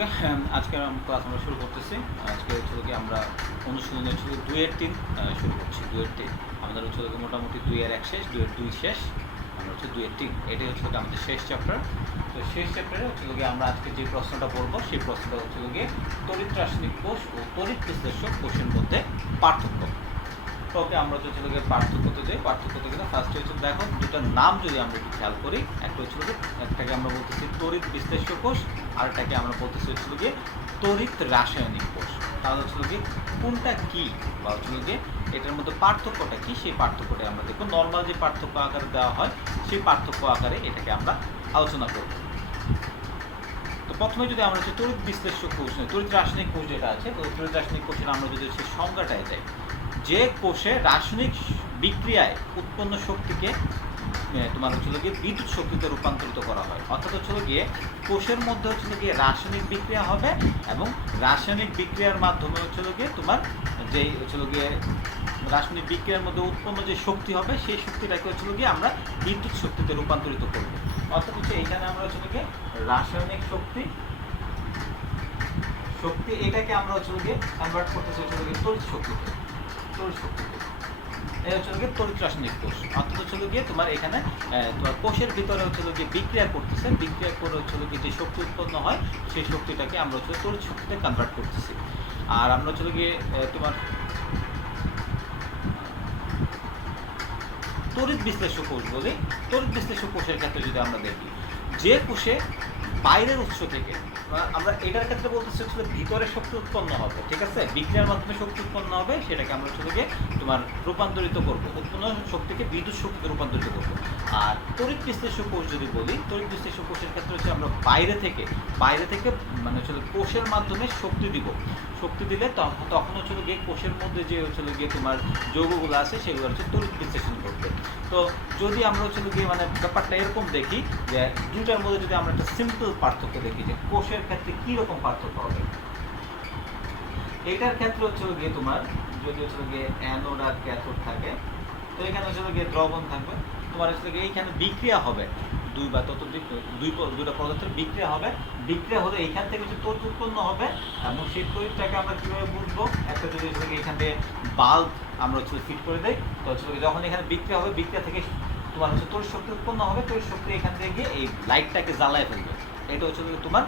ওকে, আজকে ক্লাস আমরা শুরু করতেছি। আজকে আমরা অনুশীলনী 2-3 শুরু করছি। 2-3 আমাদের মোটামুটি 2-1 শেষ, 2-2 শেষ, আমরা 2-3 এটাই আমাদের শেষ চ্যাপ্টার। তো শেষ চ্যাপ্টারে আমরা আজকে যে প্রশ্নটা পড়বো সেই প্রশ্নটা তড়িৎ রাসায়নিক কোষ ও তড়িৎ বিশ্লেষক কোষের মধ্যে পার্থক্য। ওকে, আমরা পার্থক্যতে যাই। পার্থক্যতে গেলে ফার্স্টে দেখো দুটার নাম যদি আমরা একটু খেয়াল করি, একটাকে আমরা বলতেছি তড়িৎ বিশ্লেষক কোষ, আর একটাকে আমরা বলতেছি তড়িৎ রাসায়নিক কোষ। তাহলে কোনটা কি বা এটার মধ্যে পার্থক্যটা কি, সেই পার্থক্যটা আমরা দেখব। নর্মাল যে পার্থক্য আকারে দেওয়া হয় সেই পার্থক্য আকারে এটাকে আমরা আলোচনা করব। তো প্রথমে যদি আমরা তড়িৎ বিশ্লেষক কোষ, তড়িৎ রাসায়নিক কোষ যেটা আছে, তো তড়িৎ রাসায়নিক কোষের আমরা যদি সংজ্ঞাটায় যাই, যে কোষে রাসায়নিক বিক্রিয়ায় উৎপন্ন শক্তিকে বিদ্যুৎ শক্তিতে রূপান্তরিত করা হয়। অর্থাৎ কোষের মধ্যে রাসায়নিক বিক্রিয়া হবে এবং রাসায়নিক বিক্রিয়ার মাধ্যমে তোমার যে রাসায়নিক বিক্রিয়ার মধ্যে উৎপন্ন যে শক্তি হবে সেই শক্তিটাকে আমরা বিদ্যুৎ শক্তিতে রূপান্তরিত করব। অর্থাৎ এইখানে আমরা রাসায়নিক শক্তি এটাকে আমরা কনভার্ট করতেছি তড়িৎ শক্তিতে। এই তড়িৎ রাসায়নিক কোষ। অর্থাৎ তোমার এখানে তোমার কোষের ভিতরে বিক্রিয়া করতেছে, বিক্রিয়া করে যে শক্তি উৎপন্ন হয় সেই শক্তিটাকে আমরা তড়িৎ শক্তিতে কনভার্ট করতেছি। আর আমরা তোমার তড়িৎ বিশ্লেষক কোষ বলি। তড়িৎ বিশ্লেষক কোষের ক্ষেত্রে যদি আমরা দেখি, যে কোষে বাইরের উৎস থেকে, আমরা এটার ক্ষেত্রে বলতেছি ভিতরে শক্তি উৎপন্ন হবে, ঠিক আছে, বিক্রিয়ার মাধ্যমে শক্তি উৎপন্ন হবে, সেটাকে আমরা তোমার রূপান্তরিত করব, উৎপন্ন শক্তিকে বিদ্যুৎ শক্তিতে রূপান্তরিত করব। আর তড়িৎ বিশ্লেষক কোষ যদি বলি, তড়িৎ বিশ্লেষক কোষের ক্ষেত্রে আমরা বাইরে থেকে মানে কোষের মাধ্যমে শক্তি দিব। শক্তি দিলে তখন কোষের মধ্যে যে তোমার যৌগগুলো আছে সেগুলো তড়িৎ বিশ্লেষণ করবে। তো যদি আমরা মানে ব্যাপারটা এরকম দেখি যে দুটার মধ্যে যদি আমরা একটা সিম্পল পার্থক্য দেখি যে কোষের ক্ষেত্রে কি রকম পার্থক্য হবে। এটার ক্ষেত্রে তোমার যদি অ্যানোড আর ক্যাথোড থাকে, তো এখানে দ্রবণ থাকবে, তোমার এইখানে বিক্রিয়া হবে, দুই বা ততোধিক দুইটা পদার্থের বিক্রিয়া হবে। বিক্রিয়া হলে এইখান থেকে তড়িৎ উৎপন্ন হবে এবং সেই তড়িৎটাকে আমরা কীভাবে বুঝবো, একটা যদি এখান থেকে বাল্ব আমরা ফিট করে দেয়, তো যখন এখানে বিক্রিয়া হবে, বিক্রিয়া থেকে তোমার তড়িৎ শক্তি উৎপন্ন হবে, তড়িৎ শক্তি এখান থেকে গিয়ে এই লাইটটাকে জ্বালায় ফেলবে। এটা তোমার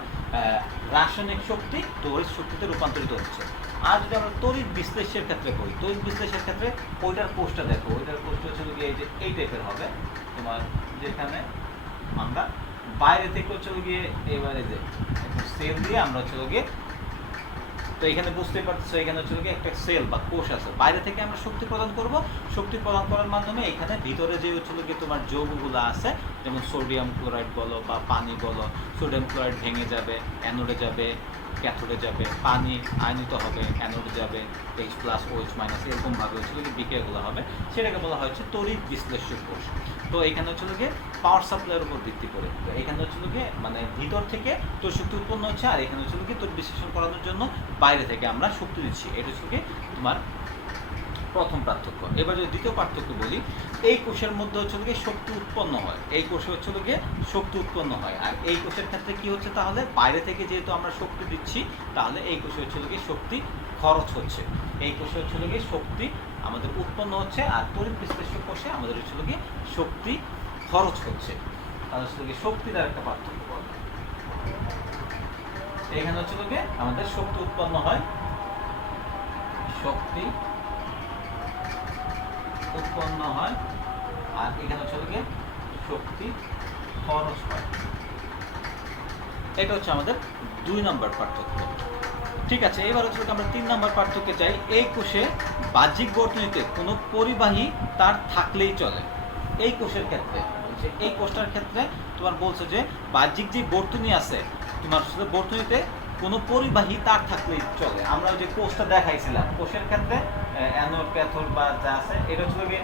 রাসায়নিক শক্তি তড়িৎ শক্তিতে রূপান্তরিত হচ্ছে। আর যদি আমরা তড়িৎ বিশ্লেষের ক্ষেত্রে বলি, তড়িৎ বিশ্লেষের ক্ষেত্রে ওইটার কোষটা দেখো, ওইটার কোষটা এই যে এই টাইপের হবে তোমার, যেখানে আমরা বাইরে থেকে এবারে যে সেল দিয়ে আমরা তো এখানে বুঝতে পারতেছো, এখানে একটা সেল বা কোষ আছে, বাইরে থেকে আমরা শক্তি প্রদান করব। শক্তি প্রদান করার মাধ্যমে এখানে ভিতরে যে তোমার যৌগগুলো আছে, যেমন সোডিয়াম ক্লোরাইড বলো বা পানি বলো, সোডিয়াম ক্লোরাইড ভেঙে যাবে, অ্যানোডে যাবে, ক্যাথোডে যাবে, পানি আয়নিত হবে, অ্যানোডে যাবে, H+OH- এরকমভাবে বিক্রিয়াগুলো হবে, সেটাকে বলা হচ্ছে তড়িৎ বিশ্লেষক কোষ। তো এখানে পাওয়ার সাপ্লাইয়ের উপর ভিত্তি করে, তো এখানে মানে ভিতর থেকে তড়িৎ শক্তি উৎপন্ন হচ্ছে, আর এখানে তড়িৎ বিশ্লেষণ করানোর জন্য বাইরে থেকে আমরা শক্তি দিচ্ছি। এটা তোমার প্রথম পার্থক্য। এবার যদি দ্বিতীয় পার্থক্য বলি, এই কোষের মধ্যে শক্তি উৎপন্ন হয়, এই কোষে শক্তি উৎপন্ন হয়। আর এই কোষের ক্ষেত্রে কি হচ্ছে, তাহলে বাইরে থেকে যেহেতু আমরা শক্তি দিচ্ছি, তাহলে এই কোষে শক্তি খরচ হচ্ছে। এই কোষে শক্তি আমাদের উৎপন্ন হচ্ছে, আর তড়িৎ বিশ্লেষক কোষে আমাদের শক্তি খরচ হচ্ছে। তাহলে শক্তির আর একটা পার্থক্য বলে, এখানে আমাদের শক্তি উৎপন্ন হয়, শক্তি উৎপন্ন হয়, আর এখানে শক্তি খরচ হয়। এটা হচ্ছে আমাদের 2 নম্বর পার্থক্য। ঠিক আছে, এবার আমরা 3 নম্বর পার্থক্যে যাই। এই কোষে বাহ্যিক বর্তনীতে কোনো পরিবাহী তার থাকলেই চলে। এই কোষের ক্ষেত্রে এই কোষটার ক্ষেত্রে তোমার বলছে যে বাহ্যিক যে বর্তনী আছে, তোমার বর্তনীতে কোনো পরিবাহী তার থাকলেই চলে। আমরা যে কোষটা দেখাইছিলাম, কোষের ক্ষেত্রে অ্যানোড ক্যাথোড বা যা আছে, এটা যদি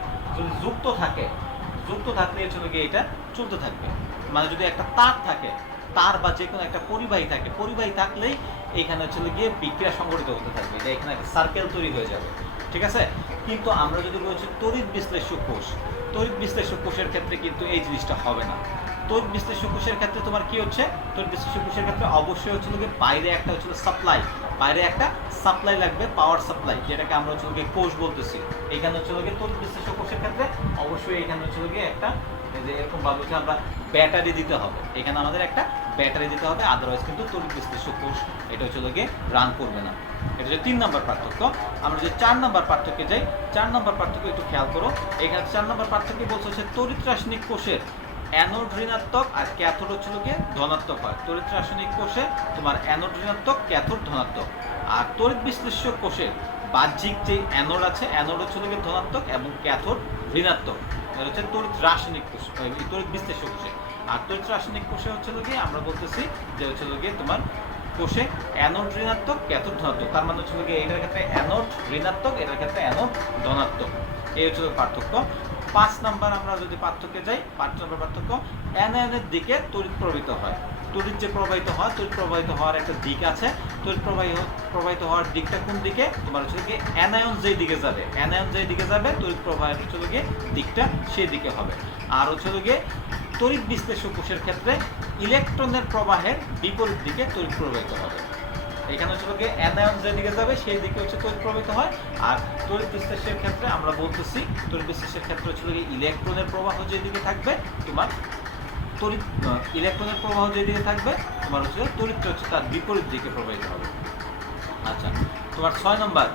যুক্ত থাকলে এটা চলতে থাকবে। মানে যদি একটা তার থাকে, তার বা যে কোনো একটা পরিবাহী থাকে, পরিবাহী থাকলেই এখানে গিয়ে বিক্রিয়া সংঘটিত হতে থাকবে, এটা এখানে একটা সার্কেল তৈরি হয়ে যাবে, ঠিক আছে। কিন্তু আমরা যদি বলছি তড়িৎ বিশ্লেষক কোষ, তড়িৎ বিশ্লেষক কোষের ক্ষেত্রে কিন্তু এই জিনিসটা হবে না। তড়িৎ বিশ্লেষক কোষের ক্ষেত্রে তোমার কি হচ্ছে, তড়িৎ বিশ্লেষক কোষের ক্ষেত্রে অবশ্যই হচ্ছে বাইরে একটা হচ্ছে সাপ্লাই, বাইরে একটা সাপ্লাই লাগবে, পাওয়ার সাপ্লাই, যেটাকে আমরা হচ্ছে কোষ বলতেছি। এখানে হচ্ছে তড়িৎ বিশ্লেষক কোষের ক্ষেত্রে অবশ্যই এখানে হচ্ছে একটা যে এরকম ভাবে হচ্ছে আমরা ব্যাটারি দিতে হবে, এখানে আমাদের একটা ব্যাটারি দিতে হবে, আদারওয়াইজ কিন্তু তড়িৎ বিশ্লেষক কোষ এটা হচ্ছে রান করবে না। এটা হচ্ছে 3 নম্বর পার্থক্য। আমরা যে 4 নম্বর পার্থক্যে যাই, 4 নম্বর পার্থক্য একটু খেয়াল করো। এখানে 4 নম্বর পার্থক্য বলছে হচ্ছে তড়িৎ রাসায়নিক কোষের অ্যানোড ঋণাত্মক আর ক্যাথোড হচ্ছে ধনাত্মক হয়। তড়িৎ রাসায়নিক কোষে তোমার অ্যানোড ঋণাত্মক, ক্যাথোড ধনাত্মক। আর তড়িৎ বিশ্লেষক কোষের বাহ্যিক যে অ্যানোড আছে, অ্যানোড হচ্ছে ধনাত্মক এবং ক্যাথোড ঋণাত্মক। এটা হচ্ছে তড়িৎ রাসায়নিক কোষ, তড়িৎ বিশ্লেষক কোষে। আর তড়িৎ রাসায়নিক কোষে হচ্ছে আমরা বলতেছি যে হচ্ছে তোমার কোষে অ্যানোড ঋণাত্মক, ক্যাথোড ধনাত্মক। তার মানে হচ্ছে এটার ক্ষেত্রে অ্যানোড ঋণাত্মক, এটার ক্ষেত্রে অ্যানোড ধনাত্মক। এই হচ্ছে পার্থক্য। 5 নাম্বার আমরা যদি পার্থক্যে যাই, 5 নম্বর পার্থক্য, অ্যানায়নের দিকে তড়িৎ প্রবাহিত হয়। তড়িৎ যে প্রবাহিত হয়, তড়িৎ প্রবাহিত হওয়ার একটা দিক আছে। তড়িৎ প্রবাহিত হওয়ার দিকটা কোন দিকে? তোমার হচ্ছে কি অ্যানায়ন যেই দিকে যাবে, অ্যানায়ন যেই দিকে যাবে তড়িৎ প্রবাহের হচ্ছে দিকটা সেই দিকে হবে। আর হচ্ছে তড়িৎ বিশ্লেষক কোষের ক্ষেত্রে ইলেকট্রনের প্রবাহের বিপরীত দিকে তড়িৎ প্রবাহিত হবে। এখানে হচ্ছে অ্যানায়ন যেদিকে যাবে সেই দিকে হচ্ছে তড়িৎ প্রবাহিত হয়। আর তড়িৎ বিশ্লেষের ক্ষেত্রে আমরা বলতেছি, তড়িৎ বিশ্লেষের ক্ষেত্রে হচ্ছে ইলেকট্রনের প্রবাহ যেদিকে থাকবে তোমার তড়িৎ, ইলেকট্রনের প্রবাহ যেদিকে থাকবে তোমার হচ্ছে তড়িৎটা হচ্ছে তার বিপরীত দিকে প্রবাহিত হবে। আচ্ছা, তোমার 6 নম্বর,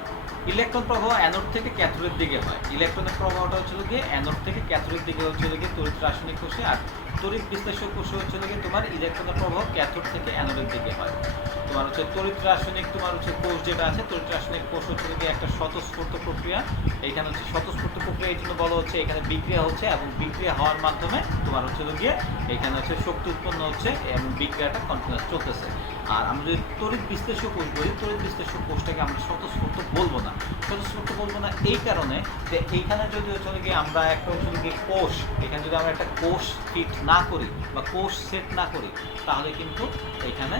ইলেকট্রন প্রবাহ অ্যানোড থেকে ক্যাথোডের দিকে হয়। ইলেকট্রনের প্রবাহটা হচ্ছে অ্যানোড থেকে ক্যাথোডের দিকে হচ্ছে তড়িৎ রাসায়নিক কোষে। আর তড়িৎ বিশ্লেষক কোষে হচ্ছে তোমার ইলেকট্রনের প্রবাহ ক্যাথোড থেকে অ্যানোডের দিকে হয়। তোমার হচ্ছে তড়িৎ রাসায়নিক তোমার হচ্ছে কোষ যেটা আছে, তড়িৎ রাসায়নিক কোষ হচ্ছে একটা স্বতঃস্ফূর্ত প্রক্রিয়া। এখানে হচ্ছে স্বতঃস্ফূর্ত প্রক্রিয়া এই জন্য বলা হচ্ছে, এখানে বিক্রিয়া হচ্ছে এবং বিক্রিয়া হওয়ার মাধ্যমে তোমার হচ্ছে এখানে হচ্ছে শক্তি উৎপন্ন হচ্ছে এবং বিক্রিয়াটা কন্টিনিউয়াস চলতেছে। আর আমরা যদি তড়িৎ বিশ্লেষক কোষ বলি, তড়িৎ বিশ্লেষক কোষটাকে আমরা স্বতঃস্ফূর্ত বলবো না। স্বতঃস্ফূর্ত বলবো না এই কারণে যে এইখানে যদি হচ্ছে আমরা একটা হচ্ছে কোষ, এখানে যদি আমরা একটা কোষ ফিট না করি বা কোষ সেট না করি, তাহলে কিন্তু এখানে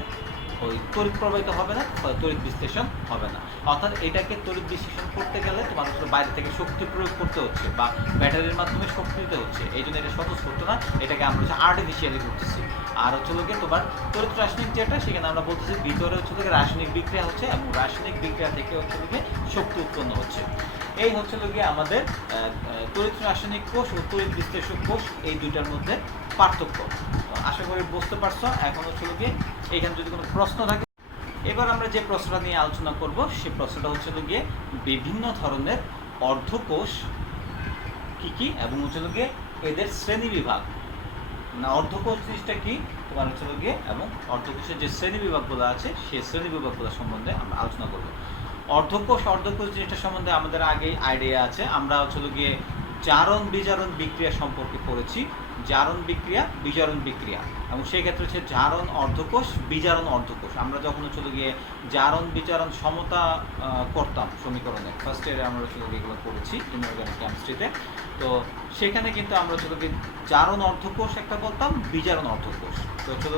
ওই তড়িৎ প্রবাহিত হবে না, তড়িৎ বিশ্লেষণ হবে না। অর্থাৎ এটাকে তড়িৎ বিশ্লেষণ করতে গেলে তোমার বাইরে থেকে শক্তি প্রয়োগ করতে হচ্ছে বা ব্যাটারির মাধ্যমে শক্তি দিতে হচ্ছে। এই জন্য এটা স্বতঃস্ফূর্ত না, এটাকে আমরা হচ্ছে আর্টিফিশিয়ালি করতেছি। আর হচ্ছে তোমার তড়িৎ রাসায়নিক যেটা, সেখানে আমরা বলতেছি ভিতরে হচ্ছে রাসায়নিক বিক্রিয়া হচ্ছে এবং রাসায়নিক বিক্রিয়া থেকে হচ্ছে শক্তি উৎপন্ন হচ্ছে। এই হচ্ছে আমাদের তড়িৎ রাসায়নিক কোষ ও তড়িৎ বিশ্লেষক কোষ, এই দুইটার মধ্যে পার্থক্য। আশা করি বুঝতে পারছো। এখন হচ্ছে এখানে যদি কোনো প্রশ্ন থাকে, এবার আমরা যে প্রশ্নটা নিয়ে আলোচনা করব সেই প্রশ্নটা হচ্ছে বিভিন্ন ধরনের অর্ধকোষ কি কি এবং হচ্ছে এদের শ্রেণী বিভাগ। না, অর্ধকোষ জিনিসটা কি তোমার হচ্ছে এবং অর্ধকোষের যে শ্রেণী বিভাগগুলো আছে সেই শ্রেণী বিভাগগুলো সম্বন্ধে আমরা আলোচনা করব। অর্ধকোষ জিনিসটা সম্বন্ধে আমাদের আগেই আইডিয়া আছে। আমরা হচ্ছে জারণ বিজারণ বিক্রিয়া সম্পর্কে পড়েছি, জারণ বিক্রিয়া, বিজারণ বিক্রিয়া, এবং সেই ক্ষেত্রে হচ্ছে জারণ অর্ধকোষ, বিজারণ অর্ধকোষ। আমরা যখন হচ্ছে জারণ বিজারণ সমতা করতাম সমীকরণে, ফার্স্ট ইয়ারে আমরা হচ্ছে এগুলো পড়েছি ইনঅর্গানিক কেমিস্ট্রিতে। তো সেখানে কিন্তু আমরা হচ্ছে জারণ অর্ধকোষ একটা বলতাম, বিজারণ অর্ধকোষ। তো হচ্ছে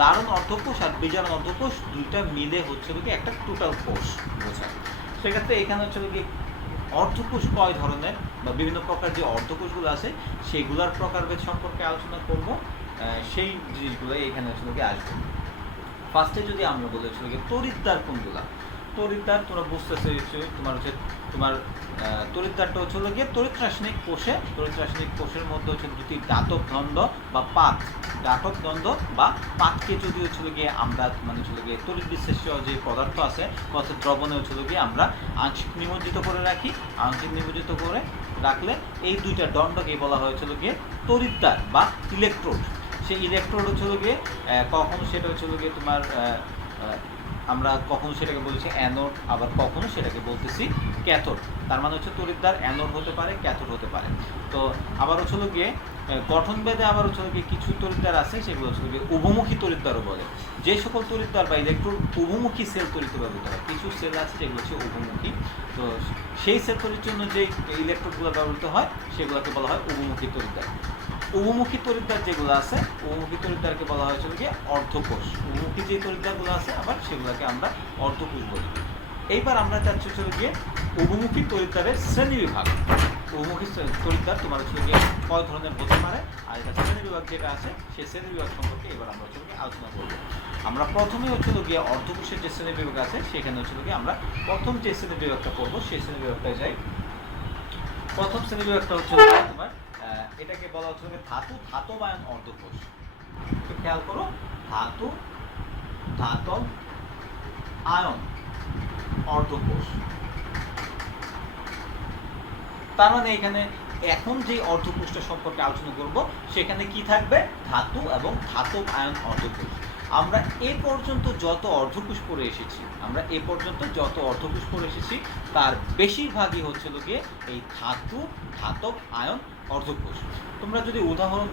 জারণ অর্ধকোষ আর বিজারণ অর্ধকোষ দুইটা মিলে হচ্ছে একটা টোটাল কোষ বোঝায়। সেক্ষেত্রে এখানে হচ্ছে অর্ধকোষ কয় ধরনের বা বিভিন্ন প্রকার যে অর্ধকোষগুলো আছে সেইগুলোর প্রকারভেদ সম্পর্কে আলোচনা করব। সেই জিনিসগুলোই এখানে আসলে আসবে। ফার্স্টে যদি আমরা বলি তড়িৎদ্বার কোনগুলা, তড়িৎদ্বার তোমরা বুঝতেছে তোমার হচ্ছে তোমার তড়িৎদ্বারটা হচ্ছে তড়িৎ রাসায়নিক কোষে, তড়িৎ রাসায়নিক কোষের মধ্যে হচ্ছে দুটি দাতব দ্বন্দ্ব বা পাত, দাতব দ্বন্দ্ব বা পাতকে যদি হচ্ছে আমরা মানে তড়িৎ বিশ্লেষ্য যে পদার্থ আছে অর্থাৎ দ্রবণে হচ্ছে আমরা আংশিক নিমজ্জিত করে রাখি, আংশিক নিমজ্জিত করে রাখলে এই দুইটা দণ্ডকে বলা হয়েছে তড়িৎদ্বার বা ইলেকট্রোড। সেই ইলেকট্রোড হচ্ছে কখনো সেটা হচ্ছে তোমার আমরা কখনো সেটাকে বলছি অ্যানোড, আবার কখনো সেটাকে বলতেছি ক্যাথোড। তার মানে হচ্ছে তড়িৎদ্বার অ্যানোড হতে পারে, ক্যাথোড হতে পারে। তো আবার হচ্ছে গঠনভেদে আবার হচ্ছে কিছু তড়িৎদ্বার আছে সেগুলো হচ্ছে উভমুখী তড়িৎদ্বারও বলে। যে সকল তড়িৎদ্বার বা ইলেকট্রোড উভমুখী সেল তৈরিতে ব্যবহৃত হয়, কিছু সেল আছে যেগুলো হচ্ছে উভমুখী। তো সেই সেল তৈরির জন্য যে ইলেকট্রোডগুলো ব্যবহৃত হয় সেগুলোকে বলা হয় উভমুখী তড়িৎদ্বার। উভমুখী তড়িৎদ্বার যেগুলো আছে, উভমুখী তড়িৎদ্বারকে বলা হয়েছে অর্ধকোষ। উভমুখী যে তড়িৎদ্বারগুলো আছে আবার সেগুলোকে আমরা অর্ধকোষ বলি। এইবার আমরা যাচ্ছি উভমুখী তড়িৎদ্বারের শ্রেণী বিভাগ। বহুমুখী তড়িৎদ্বার তোমার হচ্ছে গিয়ে কয় ধরনের হতে পারে, আর এটা শ্রেণী বিভাগ যেটা আছে সেই শ্রেণী বিভাগ সম্পর্কে এবার আমরা হচ্ছে গিয়ে আলোচনা করব। আমরা প্রথমে হচ্ছে গিয়ে অর্ধকোষের যে শ্রেণী বিভাগ আছে সেখানে হচ্ছে গিয়ে আমরা প্রথম যে শ্রেণী বিভাগটা পড়বো সেই শ্রেণী বিভাগটায় যাই। প্রথম শ্রেণী বিভাগটা হচ্ছে তোমার এটাকে বলা হচ্ছে ধাতু ধাতবায়ন অর্ধকোষ। একটু খেয়াল করো, ধাতু ধাতব আয়ন অর্ধকোষ। তার মানে এখানে এখন যে অর্ধকোষটা সম্পর্কে আলোচনা করব সেখানে কি থাকবে, ধাতু এবং ধাতব আয়ন অর্ধকোষ। আমরা এ পর্যন্ত যত অর্ধকোষ পড়ে এসেছি তার বেশিরভাগই হচ্ছে গিয়ে এই ধাতু ধাতব আয়ন অর্ধকোষ। তোমরা যদি উদাহরণ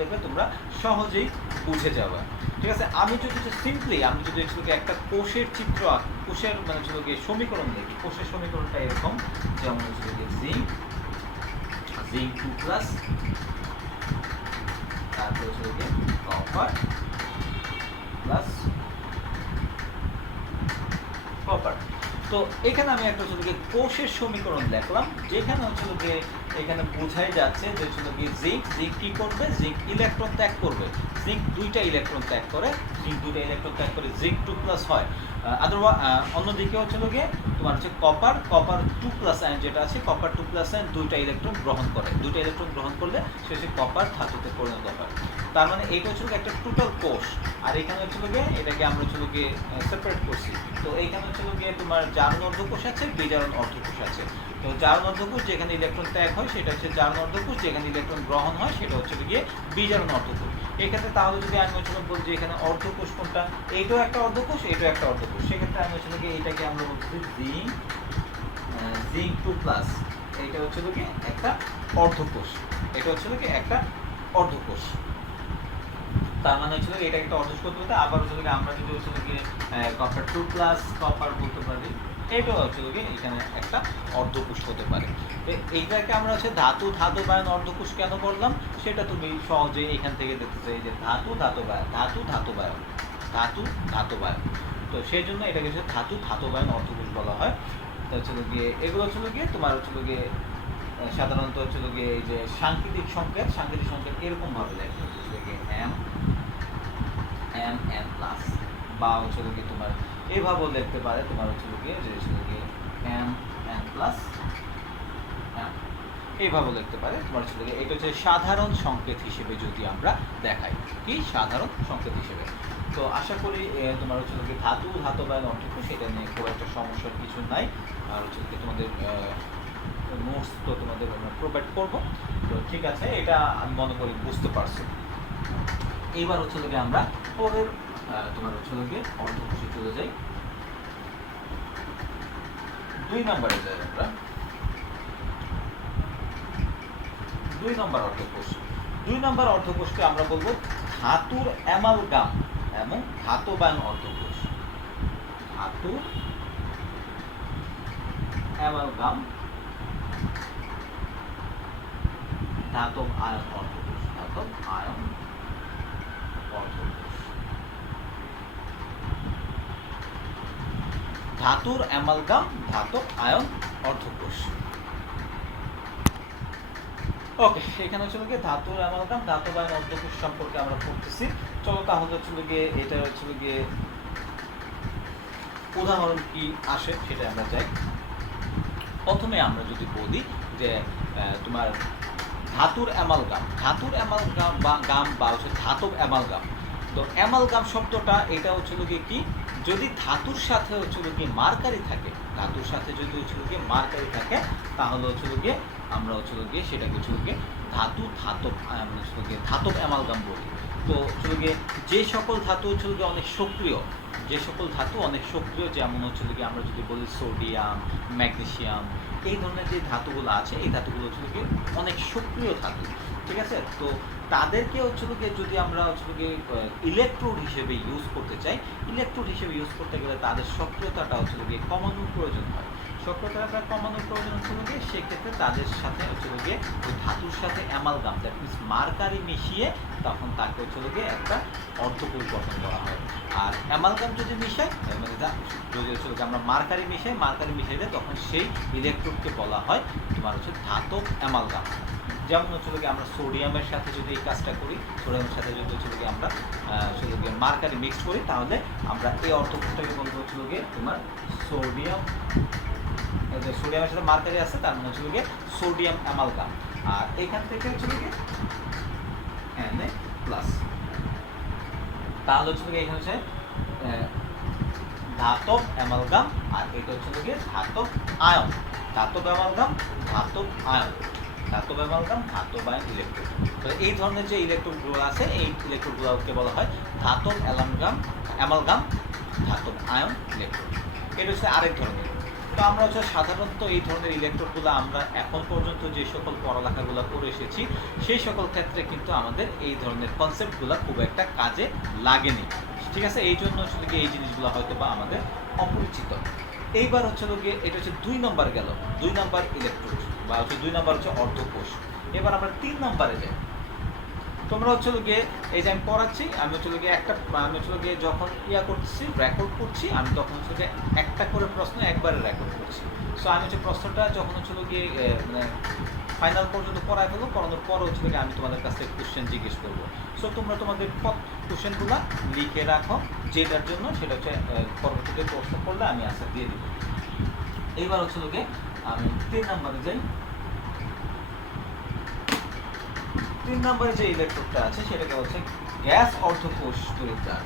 দেখবে তোমরা সহজেই বুঝে যাবে। ঠিক আছে, আমি যদি একটা কোষের চিত্র কোষের মানে সমীকরণ দেখি, কোষের সমীকরণটা এরকম, যেমন হচ্ছে জিঙ্ক 2+, তারপর হচ্ছে কপার প্লাস কপার। তো এখানে আমি একটা কোষের সমীকরণ দেখলাম, যেখানে এখানে বোঝাই যাচ্ছে যে জিঙ্ক কি করবে, জিঙ্ক ইলেকট্রন ত্যাগ করবে, জিঙ্ক দুইটা ইলেকট্রন ত্যাগ করে জিঙ্ক 2+ হয়। অন্যদিকে তোমার হচ্ছে কপার 2+ আয়ন যেটা আছে, কপার 2+ আয়ন দুইটা ইলেকট্রন গ্রহণ করলে সে কপার ধাতুতে পরিণত হয়। তার মানে এটা হচ্ছে একটা টোটাল কোষ। আর এখানে এটাকে আমরা সেপারেট করছি। তো এইখানে তোমার জারণ অর্ধকোষ আছে, বিজারণ অর্ধকোষ আছে। তো জারণ অর্ধকোষ যেখানে ইলেকট্রন ত্যাগ হয় সেটা হচ্ছে জারণ অর্ধকোষ, যেখানে ইলেকট্রন গ্রহণ হয় সেটা হচ্ছে বিজারণ অর্ধকোষ। এক্ষেত্রে তাহলে যদি আমি বলছি এখানে অর্ধকোষ কোনটা, এইটাও একটা অর্ধকোষ, এইটাও একটা অর্ধকোষ, সেক্ষেত্রে আমি এইটাকে আমরা বলছি জিঙ্ক 2+, এইটা হচ্ছে একটা অর্ধকোষ, এটা হচ্ছে একটা অর্ধকোষ। তার মানে এটা একটা অর্ধকোষ করতে হতে, আবার আমরা যদি কপার 2+ কপার বলতে পারি, এটাও এখানে একটা অর্ধকোষ হতে পারে। এইটাকে আমরা ধাতু ধাতবায়ন অর্ধকোষ কেন বললাম সেটা তুমি সহজে এখান থেকে দেখতে চাই যে ধাতু ধাতবায়ন। তো সেই জন্য এটাকে ধাতু ধাতবায়ন অর্ধকোষ বলা হয়। এগুলো তোমার সাধারণত এই যে সাংকেতিক সংকেত এরকম ভাবে লেখা M+, বা তোমার এভাবেও লিখতে পারে, তোমার M+, এইভাবে লিখতে পারে। তোমার এটা হচ্ছে সাধারণ সংকেত হিসেবে যদি আমরা দেখাই, কি সাধারণ সংকেত হিসেবে। তো আশা করি তোমার ধাতু ধাতবায়ন অর্ধকোষ সেটা নিয়ে খুব একটা সমস্যার কিছু নাই। আর তোমাদের নোটস তো তোমাদের আমরা প্রোভাইড করবো। তো ঠিক আছে, এটা আমি মনে করি বুঝতে পারছো। এইবার আমরা পরের তোমার অর্ধকোষে চলে যাই। 2 নম্বরে যাই আমরা। 2 নম্বর অর্ধকোষ। 2 নম্বর অর্ধকোষকে আমরা বলবো ধাতুর অ্যামালগাম এবং ধাতবায়ন অর্ধকোষ। ধাতুর অ্যামালগাম ধাতব আয়ন অর্ধকোষ। ধাতুর অ্যামালগাম ধাতব আয়ন অর্ধকোষ। ওকে, এখানে ধাতুর অ্যামালগাম ধাতব আয়ন অর্ধকোষ সম্পর্কে আমরা পড়তেছি। চলো তাহলে এটা উদাহরণ কি আসে সেটা আমরা যাই। প্রথমে আমরা যদি বলি যে তোমার ধাতুর অ্যামালগাম বা ধাতব অ্যামালগাম। তো অ্যামালগাম শব্দটা এটা কি, যদি ধাতুর সাথে মার্কারি থাকে, তাহলে আমরা সেটাকে ধাতব অ্যামালগাম বলি। তো যে সকল ধাতু অনেক সক্রিয়, যেমন আমরা যদি বলি সোডিয়াম, ম্যাগনেসিয়াম, এই ধরনের যে ধাতুগুলো আছে এই ধাতুগুলো অনেক সক্রিয় ধাতু। ঠিক আছে, তো তাদেরকে যদি আমরা ইলেকট্রোড হিসেবে ইউজ করতে চাই, ইউজ করতে গেলে তাদের সক্রিয়তাটা কমানোর প্রয়োজন হয়। সক্রিয়তা কমানোর প্রয়োজন হচ্ছে গিয়ে সেক্ষেত্রে তাদের সাথে হচ্ছে গিয়ে ওই ধাতুর সাথে অ্যামালগাম দ্যাট মিনস মার্কারি মিশিয়ে তখন তাকে হচ্ছে গিয়ে একটা অর্ধকোষ গঠন করা হয়। আর অ্যামালগাম যদি মিশাই মানে যদি হচ্ছে আমরা মার্কারি মিশাইলে তখন সেই ইলেকট্রোডকে বলা হয় তোমার হচ্ছে ধাতব অ্যামালগাম। যেমন হচ্ছে গিয়ে আমরা সোডিয়ামের সাথে যদি এই কাজটা করি, সোডিয়ামের সাথে যদি হচ্ছে গিয়ে আমরা মার্কারি মিক্স করি, তাহলে আমরা এই অর্ধকোষটাকে বলবো হচ্ছে গিয়ে তোমার সোডিয়াম, সোডিয়ামের সাথে মার্কারি আছে তার মানে হচ্ছে গিয়ে সোডিয়াম অ্যামালগাম। আর এখান থেকে হচ্ছে গিয়ে Na+, তাহলে হচ্ছে গিয়ে এখানে হচ্ছে ধাতব অ্যামালগাম, আর এটা হচ্ছে গিয়ে ধাতব আয়ন। ধাতব অ্যামালগাম, ধাতব আয়ন, ধাতব অ্যামালগাম, ধাতব আয়ন ইলেকট্রোড। তো এই ধরনের যে ইলেকট্রোডগুলো আছে এই ইলেকট্রোডগুলোকে বলা হয় ধাতব অ্যামালগাম, ধাতব আয়ন ইলেকট্রোড। এটা হচ্ছে আরেক ধরনের। তো আমরা হচ্ছে সাধারণত এই ধরনের ইলেকট্রোডগুলো আমরা এখন পর্যন্ত যে সকল পড়ালেখাগুলো করে এসেছি সেই সকল ক্ষেত্রে কিন্তু আমাদের এই ধরনের কনসেপ্টগুলো খুব একটা কাজে লাগেনি, ঠিক আছে? এই জন্য হচ্ছে কি এই জিনিসগুলো হয়তো বা আমাদের অপরিচিত। এইবার হচ্ছে গিয়ে এটা হচ্ছে 2 নম্বর গেল, 2 নম্বর ইলেকট্রোড বা হচ্ছে 2 নম্বর হচ্ছে অর্ধকোষ। এবার আমরা 3 নম্বরে যাই। তোমরা হচ্ছে গিয়ে এই যে আমি পড়াচ্ছি, আমি হচ্ছে গিয়ে আমি হচ্ছে গিয়ে যখন করতেছি রেকর্ড করছি, আমি তখন হচ্ছে গিয়ে একটা করে প্রশ্ন একবারে রেকর্ড করছি। সো আমি হচ্ছে প্রশ্নটা যখন হচ্ছে গিয়ে মানে ফাইনাল পর্যন্ত পড়ায় ফেলবো, পড়ানোর পর হচ্ছে গিয়ে আমি তোমাদের কাছ থেকে কোশ্চেন জিজ্ঞেস করবো। সো তোমরা তোমাদের কোশ্চেনগুলো লিখে রাখো, যেটার জন্য সেটা হচ্ছে পরবর্তীতে প্রশ্ন করলে আমি আনসার দিয়ে দিব। এইবার হচ্ছে গিয়ে আমি 3 নম্বরে যাই। 3 নম্বরে যে ইলেকট্রোডটা আছে সেটাকে হচ্ছে গ্যাস অর্ধকোষ তড়িৎদ্বার।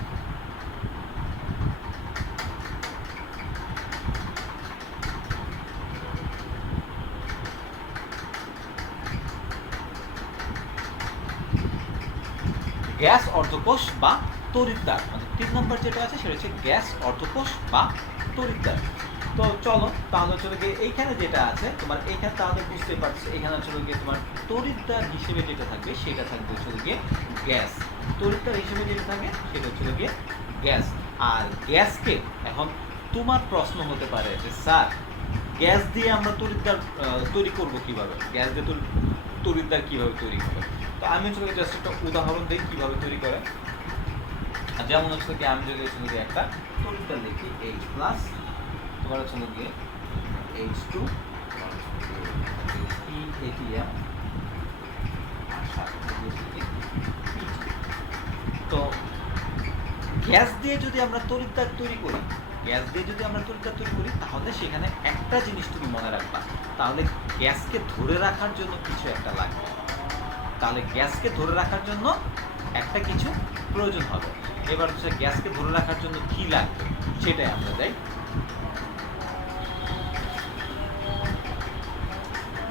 গ্যাস অর্ধকোষ বা তড়িৎদ্বার, মানে 3 নম্বর যেটা আছে সেটা হচ্ছে গ্যাস অর্ধকোষ বা তড়িৎদ্বার। তো চলো তাহলে হচ্ছে গিয়ে এইখানে যেটা আছে তোমার এইখানে তাহলে বুঝতে পারছো, এখানে হচ্ছে গিয়ে তোমার তড়িৎদ্বার হিসেবে যেটা থাকবে সেটা থাকবে হচ্ছে গিয়ে গ্যাস। তড়িৎদ্বার হিসেবে যেটা থাকে সেটা হচ্ছে গিয়ে গ্যাস। আর গ্যাসকে এখন তোমার প্রশ্ন হতে পারে যে স্যার গ্যাস দিয়ে আমরা তড়িৎদ্বার তৈরি করব কিভাবে, গ্যাস দিয়ে তড়িৎদ্বার কিভাবে তৈরি হবে? তো আমি হচ্ছে জাস্ট একটা উদাহরণ দিই কিভাবে তৈরি করে। যেমন হচ্ছে কি আমি যদি হচ্ছে গিয়ে একটা তড়িৎদ্বার লিখি H+, তোমার হচ্ছে গিয়ে H2, PATM, তো গ্যাস দিয়ে যদি আমরা তড়িৎদ্বার তৈরি করি, তাহলে সেখানে একটা জিনিস তুমি মনে রাখবা, তাহলে গ্যাসকে ধরে রাখার জন্য কিছু একটা লাগবে। তাহলে গ্যাসকে ধরে রাখার জন্য একটা কিছু প্রয়োজন হবে। এবার হচ্ছে গ্যাসকে ধরে রাখার জন্য কি লাগবে সেটাই আমরা যাই।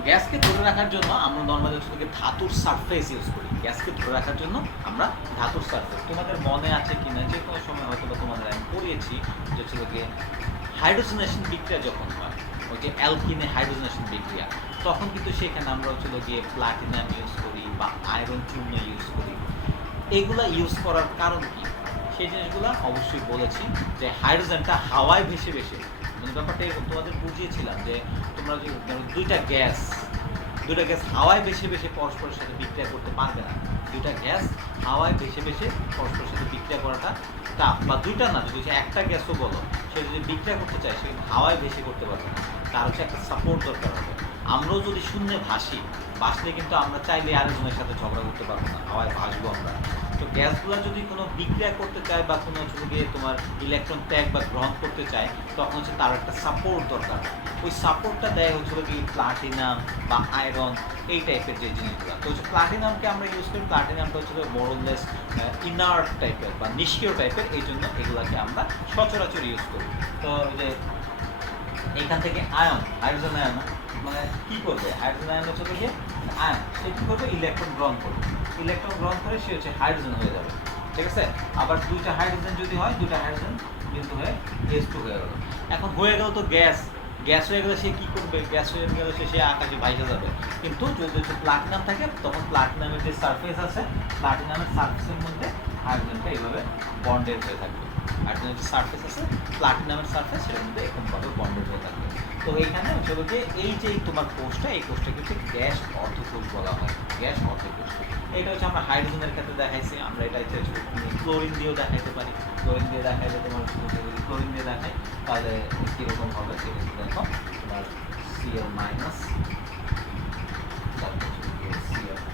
গ্যাসকে ধরে রাখার জন্য আমরা নর্মালি হচ্ছে ধাতুর সারফেস ইউজ করি। গ্যাসকে ধরে রাখার জন্য আমরা ধাতুর সারফেস, তোমাদের মনে আছে কিনা যে কোনো সময় হয়তো তোমাদের আমি পড়িয়েছি যে হচ্ছে গিয়ে হাইড্রোজেনেশন বিক্রিয়া যখন হয়, ওই যে অ্যালকিনে হাইড্রোজেনেশন বিক্রিয়া, তখন কিন্তু সেখানে আমরা হচ্ছে গিয়ে প্লাটিনাম ইউজ করি বা আয়রন চূর্ণ ইউজ করি। এগুলা ইউজ করার কারণ কি সেই জিনিসগুলো অবশ্যই বলেছি যে হাইড্রোজেনটা হাওয়ায় ভেসে ভেসে, মানে ব্যাপারটা এরকম তোমাদের বুঝিয়েছিলাম যে তোমরা যে দুইটা গ্যাস হাওয়ায় ভেসে ভেসে পরস্পরের সাথে বিক্রিয়া করতে পারবে না। দুইটা গ্যাস হাওয়ায় ভেসে ভেসে পরস্পরের সাথে বিক্রিয়া করাটা টাফ, বা দুইটা না, যদি একটা গ্যাসও বলো সে যদি বিক্রিয়া করতে চায় সে হাওয়ায় ভেসে করতে পারবে না, তার হচ্ছে একটা সাপোর্ট দরকার হবে। আমরাও যদি শূন্যে ভাসলে কিন্তু আমরা চাইলে আরেকজনের সাথে ঝগড়া করতে পারবো না, হাওয়ায় ভাসবো আমরা। তো গ্যাসগুলো যদি কোনো বিক্রিয়া করতে চায় বা কোনো হচ্ছে গিয়ে তোমার ইলেকট্রন ত্যাগ বা গ্রহণ করতে চায়, তখন হচ্ছে তার একটা সাপোর্ট দরকার। ওই সাপোর্টটা দেয় হচ্ছে কি প্লাটিনাম বা আয়রন, এই টাইপের যে জিনিসগুলো। তো হচ্ছে প্লাটিনামকে আমরা ইউজ করি, প্লাটিনামটা হচ্ছে মোরলেস ইনার্ট টাইপের বা নিষ্ক্রিয় টাইপের, এই জন্য এগুলাকে আমরা সচরাচর ইউজ করি। তো যে এখান থেকে আয়ন, হাইড্রোজেন আয়ন মানে কি করবে, হাইড্রোজেন আয়ন হচ্ছে গিয়ে আয়ন, সে কী করবে ইলেকট্রন গ্রহণ করবে, ইলেকট্রন গ্রহণ করে সে হচ্ছে হাইড্রোজেন হয়ে যাবে, ঠিক আছে? আবার দুইটা হাইড্রোজেন যদি হয়, দুইটা হাইড্রোজেন কিন্তু হয়ে H2 হয়ে গেল। এখন হয়ে গেল তো গ্যাস হয়ে গেলে সে কী করবে, গ্যাস হয়ে গেলে সে আকাশে ভাইসা যাবে। কিন্তু যদি হচ্ছে প্লাটিনাম থাকে তখন প্লাটিনামের যে সারফেস আছে, প্লাটিনামের সারফেসের মধ্যে হাইড্রোজেনটা এইভাবে বন্ডেড হয়ে থাকবে। হাইড্রোজেনের যে সারফেস আছে প্লাটিনামের সারফেস সেটার মধ্যে এরকমভাবে বন্ডেড হয়ে থাকবে। তো এইখানে হচ্ছে যে এই যে তোমার কোষটা, এই কোষটাকে হচ্ছে গ্যাস অর্ধকোষ বলা হয়, গ্যাস অর্ধকোষ। এটা হচ্ছে আমরা হাইড্রোজেনের ক্ষেত্রে দেখাইছি, আমরা এটা হচ্ছে ক্লোরিন দিয়েও দেখাইতে পারি। ক্লোরিন দিয়ে দেখাইলে তোমার যদি ক্লোরিন দিয়ে দেখাই তাহলে কীরকম হবে সেটা দেখো, তোমার Cl মাইনাস, তারপর Cl2,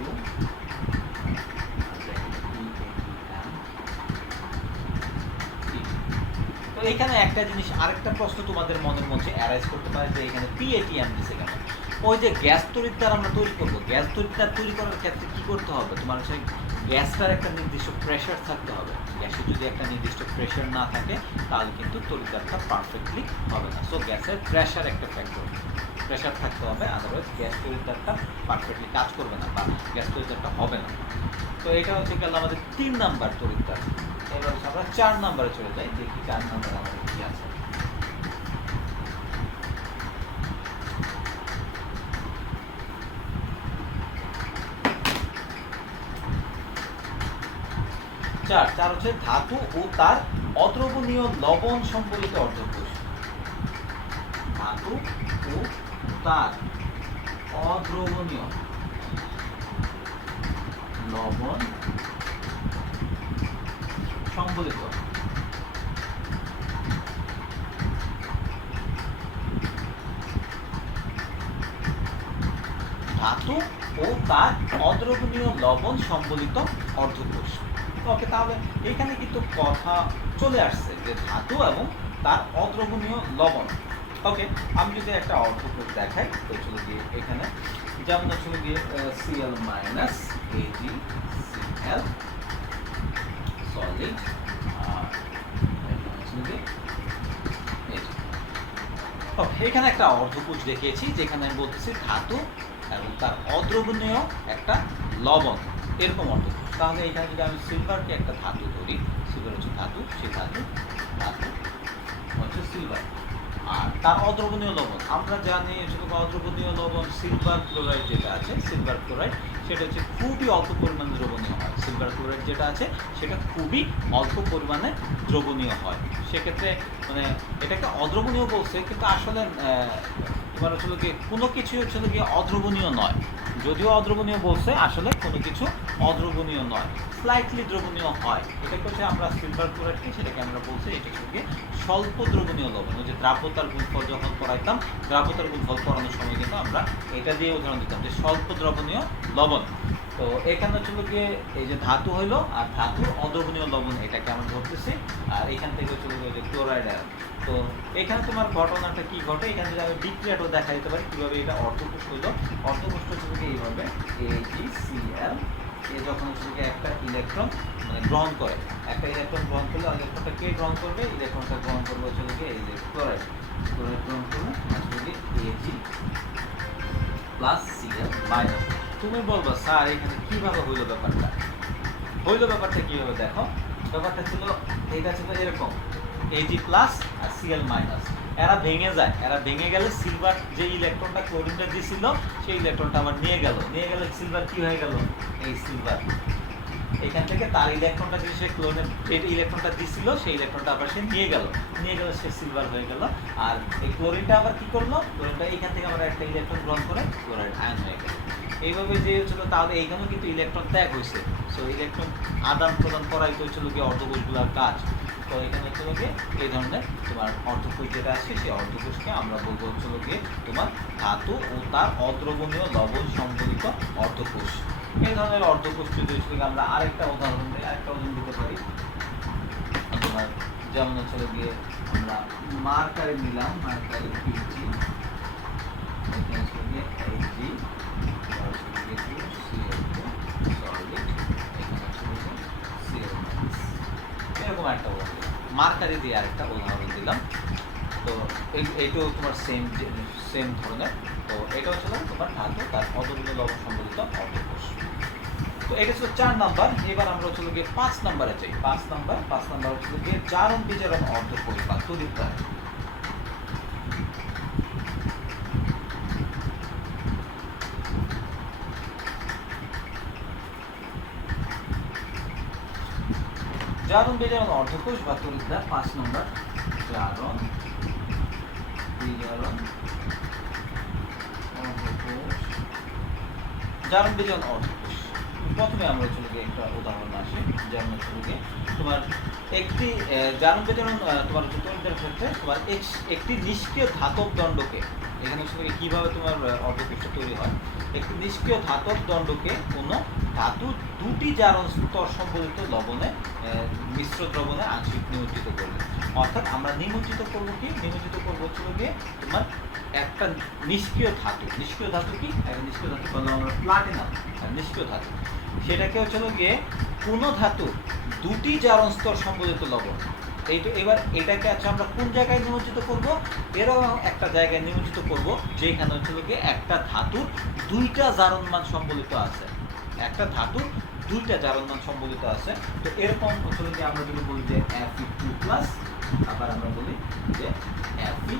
তো এখানে একটা জিনিস, আরেকটা প্রশ্ন তোমাদের মনের মধ্যে অ্যারাইজ করতে পারে যে এখানে PATM দিছে কেন? ওই যে গ্যাস তড়িৎদ্বার আমরা তৈরি করবো, গ্যাস তড়িৎদ্বার তৈরি করার ক্ষেত্রে কি করতে হবে, তোমার হচ্ছে গ্যাসটার একটা নির্দিষ্ট প্রেশার থাকতে হবে। গ্যাসের যদি একটা নির্দিষ্ট প্রেশার না থাকে তাহলে কিন্তু তড়িৎদ্বারটা পারফেক্টলি হবে না। সো গ্যাসের প্রেশার একটা ফ্যাক্টর, প্রেশার থাকতে হবে, আদারওয়াইজ গ্যাস তড়িৎদ্বারটা পারফেক্টলি কাজ করবে না বা গ্যাস তড়িৎদ্বারটা হবে না। তো এটা হচ্ছে গেল আমাদের 3 নাম্বার তড়িৎদ্বার। এবার হচ্ছে আমরা 4 নাম্বারে চলে যাই, দেখি 4 নাম্বারে আমাদের কি আছে। চার হচ্ছে ধাতু ও তার অদ্রবণীয় লবণ সম্বলিত অর্ধকোষ। ধাতু ও তার অদ্রবণীয় লবণ সম্বলিত ধাতু ও তার অদ্রবণীয় লবণ সম্বলিত অর্ধকোষ। ওকে, তাহলে এখানে কিন্তু কথা চলে আসছে যে ধাতু এবং তার অদ্রবণীয় লবণ। ওকে, আমি যদি একটা অর্ধকোষ দেখাই তো চলে গিয়ে এখানে যেমন চলে গিয়ে Cl মাইনাস AgCl সলিড, আর এখানে একটা অর্ধকোষ দেখিয়েছি যেখানে আমি বলতেছি ধাতু এবং তার অদ্রবণীয় একটা লবণ, এরকম অর্ধকোষ। তাহলে এখানে যদি আমি সিলভারকে একটা ধাতু ধরি, সিলভার হচ্ছে ধাতু, সেই ধাতু হচ্ছে সিলভার, আর তার অদ্রবণীয় লবণ আমরা জানি অদ্রবণীয় লবণ সিলভার ক্লোরাইড যেটা আছে, সিলভার ক্লোরাইড সেটা হচ্ছে খুবই অল্প পরিমাণে দ্রবণীয় হয়। সিলভার ক্লোরাইড যেটা আছে সেটা খুবই অল্প পরিমাণে দ্রবণীয় হয়। সেক্ষেত্রে মানে এটাকে অদ্রবণীয় বলছে, কিন্তু আসলে তোমার হচ্ছে কি কোনো কিছু হচ্ছে কি অদ্রবণীয় নয়। যদিও অদ্রবণীয় বলছে, আসলে কোনো কিছু অদ্রবণীয় নয়, স্লাইটলি দ্রবণীয় হয়। এটাকে হচ্ছে আমরা সিলভার ক্লোরাইডকে সেটাকে আমরা বলছি এটা হচ্ছে স্বল্প দ্রবণীয় লবণ। ওই যে দ্রাব্যতার গুণফল যখন পড়াইতাম, দ্রাব্যতার গুণফল পড়ানোর সময় কিন্তু আমরা এটা দিয়ে উদাহরণ দিতাম যে স্বল্প দ্রবণীয় লবণ। তো এখানে হচ্ছে গিয়ে এই যে ধাতু হইলো, আর ধাতুর অদ্রবণীয় লবণ এটাকে আমরা ধরতেছি, আর এখান থেকে হচ্ছে যে ক্লোরাইড আয়ন। তো এখানে তোমার ঘটনাটা কি ঘটে, এখানে যদি আমি বিক্রিয়াটাও দেখা যেতে পারি কীভাবে এটা অর্ধকোষ হইলো। অর্ধকোষটা হচ্ছে এইভাবে AgCl, এ যখন হচ্ছে একটা ইলেকট্রন মানে গ্রহণ করে, একটা ইলেকট্রন গ্রহণ করলে ইলেকট্রনটা কে গ্রহণ করবে, ইলেকট্রনটা গ্রহণ করবে হচ্ছে এই যে ক্লোরাইড, ক্লোরাইড গ্রহণ করবে আসলে Ag প্লাস Cl মাইনাস। তুমি বলবো স্যার এখানে কিভাবে হইলো ব্যাপারটা? হইলো ব্যাপারটা কিভাবে দেখো, ব্যাপারটা ছিল এটা ছিল এরকম Ag প্লাস আর Cl মাইনাস, এরা ভেঙে যায়, এরা ভেঙে গেলে সিলভার যে ইলেকট্রনটা ক্লোরিনটা দিছিল সেই ইলেকট্রনটা আবার নিয়ে গেল সিলভার কি হয়ে গেল, এই সিলভার এখান থেকে তার ইলেকট্রনটা যে সে ক্লোরিন যে ইলেকট্রনটা দিছিল সেই ইলেকট্রনটা আবার সে নিয়ে গেল সে সিলভার হয়ে গেল। আর এই ক্লোরিনটা আবার কি করলো, ক্লোরিনটা এখান থেকে আবার একটা ইলেকট্রন গ্রহণ করে ক্লোরাইড আয়ন হয়ে গেল। এইভাবে যে হচ্ছিল তাহলে এইখানেও কিন্তু ইলেকট্রন ত্যাগ হয়েছে। সো ইলেকট্রন আদান প্রদান করাই তো হচ্ছিল কি অর্ধকোষগুলোর কাজ। তো এখানে হচ্ছিল গিয়ে এই ধরনের তোমার অর্ধকোষ যেটা আছে সেই অর্ধকোষকে আমরা বলবো হচ্ছিল গিয়ে তোমার ধাতু ও তার অদ্রবণীয় লবণ সম্বলিত অর্ধকোষ। এই ধরনের অর্ধকোষ যদি আমরা আরেকটা উদাহরণ দিতে পারি, তোমার যেমন হচ্ছে গিয়ে আমরা মার্কারে নিলাম, মার্কারে পিজি এরকম একটা উদাহরণ মার্কারি দিয়ে আরেকটা উদাহরণ দিলাম। তো এইটাও তোমার সেম ধরনের। তো এটা হচ্ছে তোমার ধাতু তার অদ্রবণীয় লবণ সম্বলিত অর্ধকোষ। তো এটা ছিল 4 নাম্বার। এবার আমরা হচ্ছে গিয়ে 5 নাম্বারে যাই। 5 নাম্বার হচ্ছে গিয়ে জারণ বিজারণ অর্ধকোষ বা তড়িৎদ্বার। জারণ বিজারণ অর্ধকোষ বা তড়িৎদ্বার 5 নম্বর জারণ বিজারণ অর্ধকোষ। জারণ বিজারণ অর্ধকোষ প্রথমে আমরা চলে গিয়ে একটা উদাহরণ আসি, যেমন চলে গিয়ে তোমার একটি জারণ বিজারণ তোমার তড়িৎদ্বারের ক্ষেত্রে তোমার একটি নিষ্ক্রিয় ধাতব দণ্ডকে, এখানে হচ্ছে কিভাবে তোমার অর্ধকোষটা তৈরি হয়, একটি নিষ্ক্রিয় ধাতব দণ্ডকে কোনো ধাতু দুটি জারণ স্তর সম্বলিত লবণে মিশ্র দ্রবণে আংশিক নিমজ্জিত করবে। অর্থাৎ আমরা নিমজ্জিত করবো কি, নিমজ্জিত করবো হচ্ছে গিয়ে তোমার একটা নিষ্ক্রিয় ধাতু। নিষ্ক্রিয় ধাতু কি, একটা নিষ্ক্রিয় ধাতু বললাম আমরা প্লাটিনাম, নিষ্ক্রিয় ধাতু, সেটাকে হচ্ছে গিয়ে কোনো ধাতু দুটি জারণ স্তর সম্বলিত লবণ। এবার এটাকে আচ্ছা আমরা কোন জায়গায় নিমজ্জিত করব, এরকম একটা জায়গায় নিমজ্জিত করব যেখানে হচ্ছে গিয়ে একটা ধাতুর দুইটা জারণমান সম্বলিত আছে, একটা ধাতুর দুইটা জারণমান সম্বলিত আছে। তো এরকম হচ্ছে যে আমরা যদি বলি যে Fe2+, আবার আমরা বলি যে Fe3+।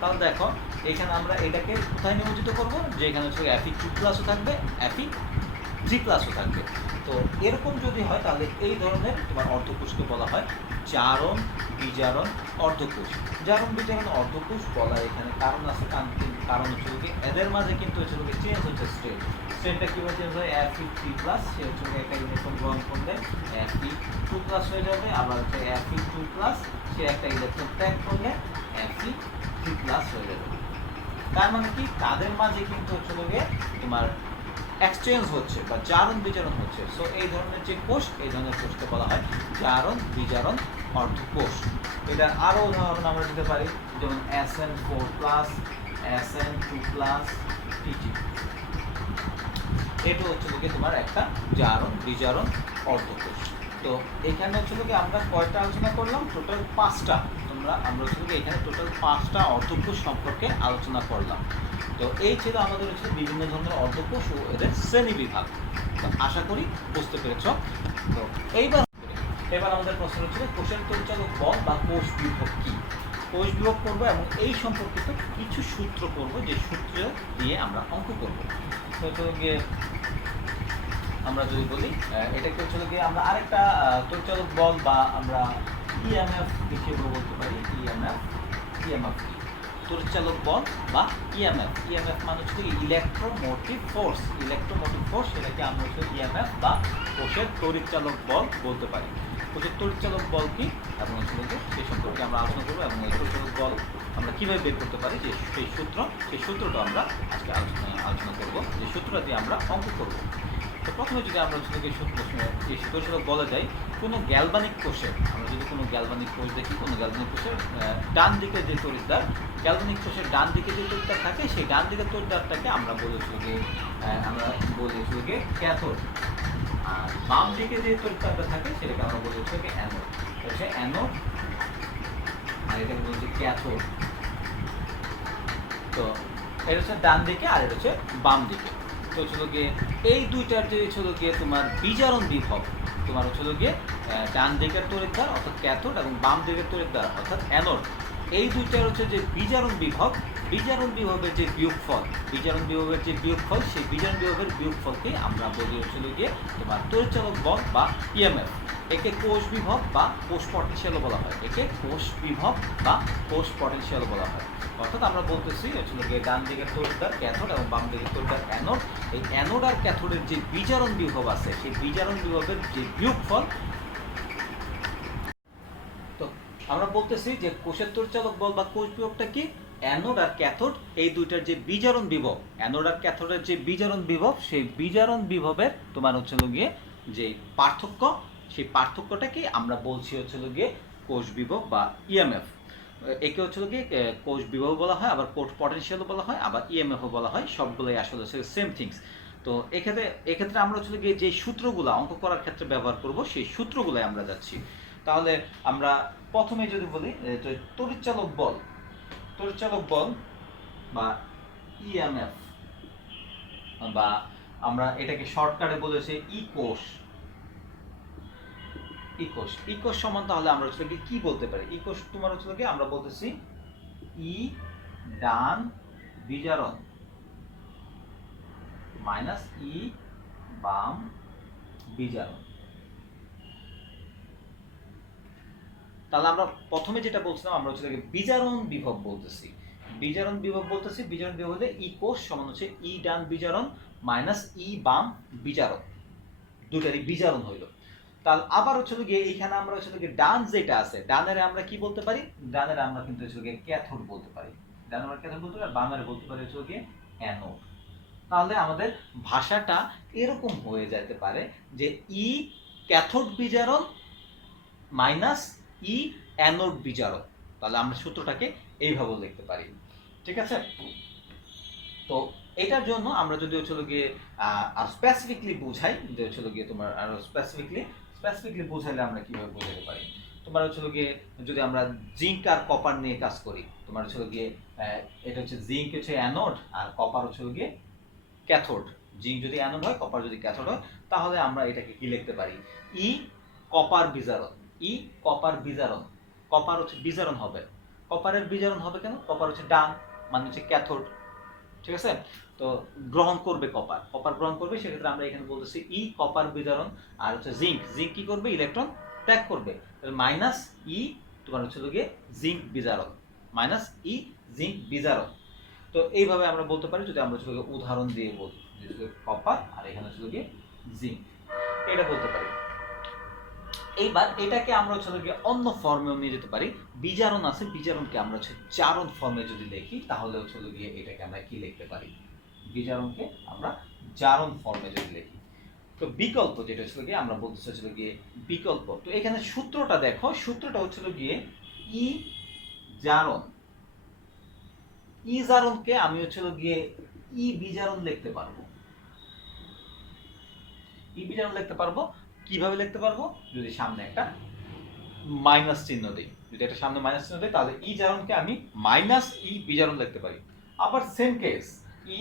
তাহলে দেখো এখানে আমরা এটাকে কোথায় নিমজ্জিত করব, যে এখানে হচ্ছে Fe2+ও থাকবে, Fe3+ও থাকবে। তো এরকম যদি হয় তাহলে এই ধরনের তোমার অর্ধকোষকে বলা হয় জারণ বিজারণ অর্ধকোষ। জারণ বিজারণ অর্ধকোষ বলা এখানে কারণ আছে, কারণ হচ্ছে কি এদের মাঝে কিন্তু হচ্ছে চেঞ্জ হচ্ছে স্টেটটা কিভাবে চেঞ্জ হয়, Fe3+, সে হচ্ছে একটা ইলেকট্রন গ্রহণ করলে Fe2+ হয়ে যাবে, আবার হচ্ছে Fe2+, সে একটা ইলেকট্রন ত্যাগ করলে Fe3+ হয়ে যাবে। তার মানে কি তাদের মাঝে কিন্তু হচ্ছে তোমার এক্সচেঞ্জ হচ্ছে বা জারণ বিজারণ হচ্ছে। সো এই ধরনের যে কোষ, এই ধরনের কোষকে বলা হয় জারণ বিজারণ অর্ধকোষ। এটা আরো উদাহরণ আমরা দিতে পারি, যেমন Sn4+, Sn2+, Tg। এটা হচ্ছে তোমার একটা জারণ বিজারণ অর্ধকোষ। তো এখানে হচ্ছে আমরা কয়টা আলোচনা করলাম, টোটাল 5টা। আমরা হচ্ছে এখানে টোটাল 5টা অর্ধকোষ সম্পর্কে আলোচনা করলাম। তো এই ছিল আমাদের হচ্ছে বিভিন্ন ধরনের অর্ধকোষ ও এদের শ্রেণী বিভাগ। তো আশা করি বুঝতে পেরেছ। তো এবার আমাদের প্রশ্ন হচ্ছে কোষের পরিচালক বল বা কোষ বিভব কি। কোষ বিভব করবো এবং এই সম্পর্কিত কিছু সূত্র করব, যে সূত্র দিয়ে আমরা অঙ্ক করব। তো গিয়ে আমরা যদি বলি এটাকে হচ্ছে গিয়ে আমরা আরেকটা পরিচালক বল বা আমরা ইএমএফ হিসেবে বলতে পারি। ইএমএফ পরিচালক বল বা ইএমএফ মানে হচ্ছে ইলেকট্রোমোটিভ ফোর্স। এটাকে আমরা হচ্ছে ইএমএফ বা কোষের তড়িৎচালক বল বলতে পারি। কোষের তড়িৎচালক বল কি এবং হচ্ছে সেই সম্পর্কে আমরা আলোচনা করবো, এবং এই তড়িৎচালক বল আমরা কীভাবে বের করতে পারি, যে সেই সূত্রটা আমরা আজকে আলোচনা করবো, যে সূত্রটা দিয়ে আমরা অঙ্ক করবো। তো প্রথমে যদি আমরা এই তড়িৎচালক বলা যায় কোনো গ্যালভানিক কোষের, আমরা যদি কোনো গ্যালভানিক কোষ দেখি, কোনো গ্যালভানিক কোষের ডান দিকে যে তড়িৎদ্বার, গ্যালভানিক কোষের ডান দিকে যে তড়িৎদ্বার থাকে, সেই ডান দিকের তড়িৎদ্বারটাকে আমরা বলেছি ক্যাথোড, আর বাম দিকে যে তড়িৎদ্বারটা থাকে সেটাকে আমরা বলেছি অ্যানোড। হচ্ছে অ্যানোড আর এটাকে বলছি ক্যাথোড। তো এটা হচ্ছে ডান দিকে আর এটা হচ্ছে বাম দিকে। তো হচ্ছিল গিয়ে এই দুইটার যে হচ্ছিল গিয়ে তোমার বিজারণ বিভব, তোমার হচ্ছিল গিয়ে ডান দিকের তড়িৎদ্বার অর্থাৎ ক্যাথোড এবং বাম দিকের তড়িৎদ্বার অর্থাৎ অ্যানোড, এই দুইটার হচ্ছে যে বিজারণ বিভবের যে বিয়োগফল, সেই বিজারণ বিভবের বিয়োগফলকে আমরা বলি হচ্ছিল গিয়ে তোমার তড়িৎচালক বল বা ইএমএফ। একে কোষ বিভব বা কোষ পটেনশিয়ালও বলা হয়, বলা হয়। অর্থাৎ আমরা বলতেছি হচ্ছিল গিয়ে ডান দিকের তড়িৎদ্বার ক্যাথোড এবং বাম দিকের তড়িৎদ্বার অ্যানোড। এই অ্যানোড আর ক্যাথোডের যে বিজারণ বিভব আছে, সেই বিজারণ বিভবের যে বিয়োগফল। তো আমরা বলতেছি যে কোষের তড়িৎচালক বল বা কোষ বিভবটা কি, অ্যানোড আর ক্যাথোড এই দুইটার যে বিজারণ বিভব, অ্যানোড আর ক্যাথোডের যে বিজারণ বিভব, সেই বিজারণ বিভবের তোমার হচ্ছিল গিয়ে যে পার্থক্য, সেই পার্থক্যটাকে আমরা বলছি হচ্ছিল গিয়ে কোষ বিভব বা ইএমএফ। একে হচ্ছিল গিয়ে কোষ বিভব বলা হয়, আবার কোষ পটেনশিয়ালও বলা হয়, আবার ইএমএফও বলা হয়। সবগুলোই আসলে সেম থিংস। তো এক্ষেত্রে আমরা হচ্ছিল গিয়ে যে সূত্রগুলো অঙ্ক করার ক্ষেত্রে ব্যবহার করব, সেই সূত্রগুলোই আমরা যাচ্ছি। তাহলে আমরা প্রথমে যদি বলি তড়িৎচালক বল বা ইএমএফ, বা আমরা এটাকে শর্টকাটে বলেছি ই কোষ সমান, তাহলে আমরা হচ্ছে কি বলতে পারি, ই কোষ তোমার হচ্ছে কি আমরা বলতেছি ই ডান বিজারণ মাইনাস ই বাম বিজারণ। তাহলে আমরা প্রথমে যেটা বলছিলাম আমরা হচ্ছে বিজারণ বিভব বলতেছি। বিজারণ বিভব হলে ই কোষ সমান হচ্ছে ই ডান বিজারণ মাইনাস ই বাম বিজারণ, দুটারই বিজারণ হইল। তাহলে আবার হচ্ছে গিয়ে এইখানে আমরা হচ্ছে গিয়ে ডান যেটা আছে, ডানের আমরা কি বলতে পারি, ডানের আমরা কিন্তু হচ্ছে গিয়ে ক্যাথোড বলতে পারি, ডানের আমরা ক্যাথোড বলতে পারি, বামের বলতে পারি হচ্ছে গিয়ে অ্যানোড। তাহলে আমাদের ভাষাটা এরকম হয়ে যেতে পারে যে ই ক্যাথোড বিজারণ মাইনাস ই অ্যানোড বিজারণ। তাহলে আমরা সূত্রটাকে এইভাবে লিখতে পারি, ঠিক আছে? তো এটার জন্য আমরা যদি হচ্ছে গিয়ে আর স্পেসিফিকলি বুঝাই, যে হচ্ছে গিয়ে তোমার আরো স্পেসিফিকলি বুঝাইলে আমরা কিভাবে বোঝাতে পারি, তোমার হচ্ছে গিয়ে যদি আমরা জিঙ্ক আর কপার নিয়ে কাজ করি, তোমার হচ্ছে গিয়ে এটা হচ্ছে জিঙ্ক হচ্ছে অ্যানোড আর কপার হচ্ছে গিয়ে ক্যাথোড। জিঙ্ক যদি অ্যানোড হয়, কপার যদি ক্যাথোড হয়, তাহলে আমরা এটাকে কি লিখতে পারি, ই কপার বিজারণ, ই কপার বিজারণ। কপার হচ্ছে বিজারণ হবে, কপারের বিজারণ হবে কেন, কপার হচ্ছে ডান মানে হচ্ছে ক্যাথোড, ঠিক আছে? তো গ্রহণ করবে কপার, কপার গ্রহণ করবে, সেক্ষেত্রে আমরা এখানে বলতেছি ই কপার বিজারণ। আর হচ্ছে জিঙ্ক, জিঙ্ক কি করবে, ইলেকট্রন ত্যাগ করবে, মাইনাস ই তোমার হচ্ছে গিয়ে জিঙ্ক বিজারণ, মাইনাস ই জিঙ্ক বিজারণ। তো এইভাবে আমরা বলতে পারি, যদি আমরা হচ্ছে উদাহরণ দিয়ে বলি, কপার আর এখানে হচ্ছে গিয়ে জিঙ্ক, এটা বলতে পারি। এইবার এটাকে আমরা হচ্ছে গিয়ে অন্য ফর্মেও নিয়ে যেতে পারি। বিজারণ আছে, বিজারণকে আমরা হচ্ছে জারণ ফর্মে যদি লিখি, তাহলে হচ্ছে গিয়ে এটাকে আমরা কি লিখতে পারি, বিজারণকে আমরা জারণ ফর্মে যদি লিখি। তো বিকল্প যেটা হচ্ছে গিয়ে আমরা বলতে চাচ্ছিল গিয়ে বিকল্প। তো এখানে সূত্রটা দেখো, সূত্রটা হচ্ছিল গিয়ে ই জারণ, ই জারণকে আমি হচ্ছিল গিয়ে ই বিজারণ লিখতে পারবো। ই বিজারণ লিখতে পারবো কিভাবে লিখতে পারবো, যদি সামনে একটা মাইনাস চিহ্ন দেই, যদি একটা সামনে মাইনাস চিহ্ন দেই, তাহলে ই জারণকে আমি মাইনাস ই বিজারণ লিখতে পারি। আবার সেম কেস ই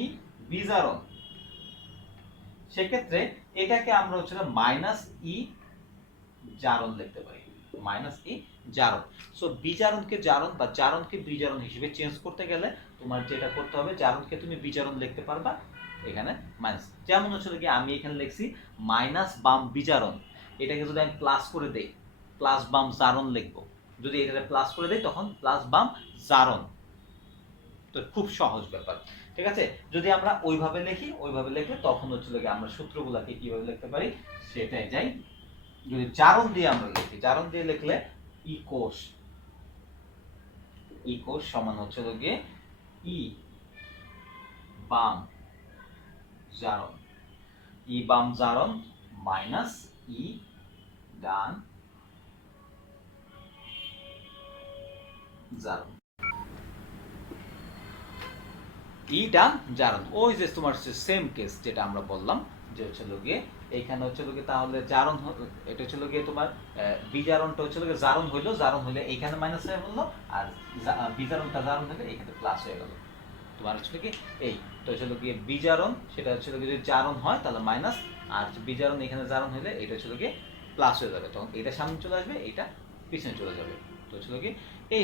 বিজারণ, সেক্ষেত্রে এটাকে আমরা হচ্ছে মাইনাস ই জারণ লিখতে পারি, মাইনাস ই জারণ। সো বিজারণকে জারণ বা জারণকে বিজারণ হিসেবে চেঞ্জ করতে গেলে তোমার যেটা করতে হবে, জারণকে তুমি বিজারণ লিখতে পারবা এখানে মাইনাস। যেমন হচ্ছে কি আমি এখানে লিখছি মাইনাস বাম বিজারণ, এটাকে যদি আমি প্লাস করে দেই, প্লাস বাম জারণ লিখবো। যদি এটা প্লাস করে দেই তখন প্লাস বাম জারণ। তো খুব সহজ ব্যাপার, ঠিক আছে? যদি আমরা ওইভাবে লিখি, ওইভাবে লিখলে তখন হচ্ছে কি আমরা সূত্রগুলোকে কিভাবে লিখতে পারি সেটাই যাই। যদি জারণ দিয়ে আমরা লিখি, জারণ দিয়ে লিখলে ই কোষ সমান হচ্ছে গিয়ে ই বাম জারণ, ই বাম জারণ মাইনাস ই ডান জারণ, ই ডান জারণ। ওই যে তোমার সেম কেস যেটা আমরা বললাম, যে হচ্ছে গিয়ে এইখানে হচ্ছে গিয়ে তাহলে জারণ, এটা হচ্ছে গিয়ে তোমার বিজারণটা হচ্ছে গিয়ে জারণ হইলো, জারণ হইলে এইখানে মাইনাস হয়ে বললো, আর বিজারণটা জারণ হলে এখানে প্লাস হয়ে গেল। তোমার হচ্ছে কি এই তো হচ্ছে গিয়ে বিজারণ, সেটা হচ্ছে যদি জারণ হয় তাহলে মাইনাস, আর বিজারণ এখানে জারণ হলে এটা হচ্ছে গিয়ে প্লাস হয়ে যাবে, তখন এটা সামনে চলে আসবে, এটা পিছনে চলে যাবে। তো হচ্ছে গিয়ে এই